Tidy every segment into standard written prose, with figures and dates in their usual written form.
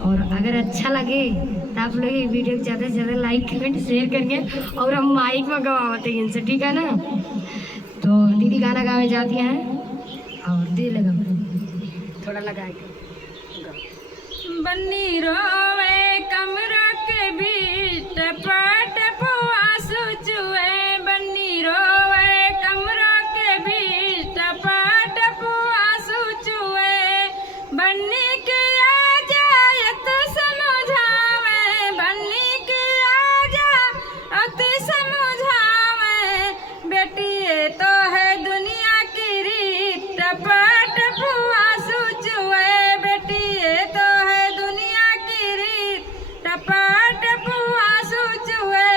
और अगर अच्छा लगे तो आप लोग ये वीडियो को ज़्यादा से ज़्यादा लाइक कमेंट शेयर करिए और हम माइक में गवाते हैं इनसे, ठीक है ना। तो दीदी गाना गावे जाती हैं और दे लगा थोड़ा लगाएगा। बन्नी रोवे कमरा के बीच टपा टपो आंसू चुए, बन्नी रोवे कमरा के बीच टपा टपो आंसू चुए। बन्नी के आ जाए तो समझावे, बन्नी के आ जाए तो समझावे, बेटी तो है दुनिया की रीत टपा टपो आंसू चुए, बेटी तो है दुनिया की रीत टपा टपो आंसू चुए।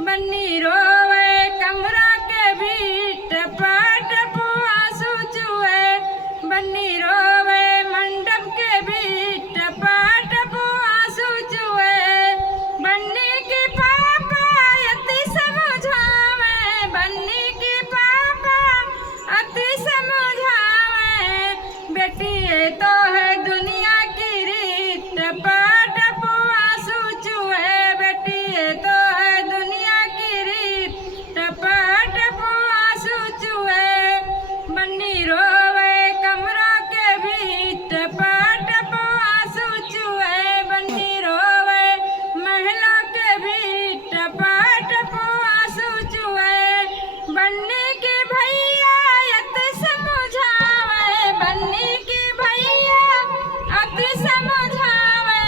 बन्नी रोवे कमरा के बीच टपा टपो आंसू चुए, बन्नी रोवे मंडप के बीच टपा टपो आंसू चुए। बन्नी के पापा अति समझावे, बन्नी के पापा अति समझावे, बेटी तो है दुनिया की रीत टपा टपो आंसू चुए, बेटी तो है दुनिया की रीत टपा टपो आंसू चुए। बन्नी रोवे कमरा के बीच टपा टपो आंसू चुए, बन्नी रोवे महिला के बीच टपा टपो आंसू चुए। बन्नी के भैया अति समझावे, बन्नी के भैया अति समझावे,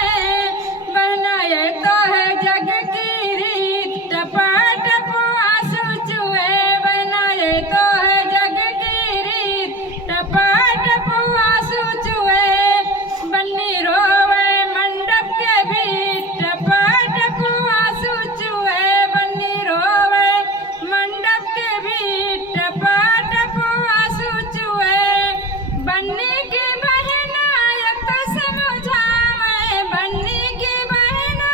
बनाए तो है जग की रीत टपा टपो आंसू चुए, बनाए तो है जग की रीत टपा टपो आंसू चुए। बन्नी रोवे मंडप के बीच टपा टपो आंसू चुए, बन्नी रोवे मंडप के बीच टपा टपो आंसू चुए। बन्नी की बहना अति समझावे, बन्नी की बहना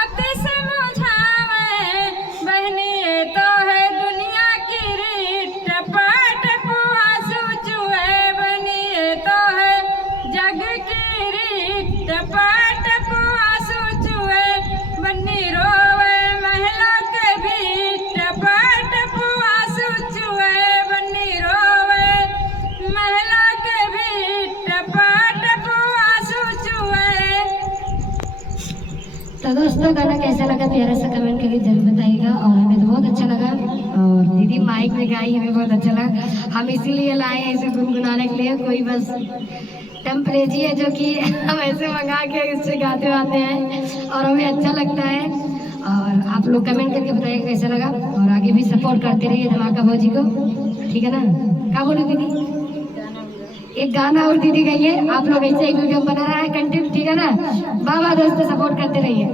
अति समझावे, बहनी तो है दुनिया की रीत टपा टपो आंसू चुए, बहनी तो है जग की रीत टपा टपो आंसू चुए। बन्नी रोवे महिला के बीच टपा टपो आंसू चुए, बन्नी रोवे महिला के बीच टपा टपो आंसू चुए। तो दोस्तों गाना कैसा लगा प्यारा सा कमेंट करके जरूर बताइएगा। और हमें तो बहुत अच्छा लगा और दीदी माइक में गाई, हमें बहुत अच्छा लगा। हम इसीलिए लाए हैं इसे गुनगुनाने के लिए, कोई बस टेम्परेजी है जो कि हम ऐसे मंगा के इससे गाते वाते हैं और हमें अच्छा लगता है। और आप लोग कमेंट करके बताइएगा कैसा लगा और आगे भी सपोर्ट करते रहिए धमाका भौजी को, ठीक है ना। क्या बोले दीदी, एक गाना और दीदी गाइए, आप लोग ऐसे ही वीडियो बना रहा है कंटेंट, ठीक है ना। बाबा दोस्तों सपोर्ट करते रहिए।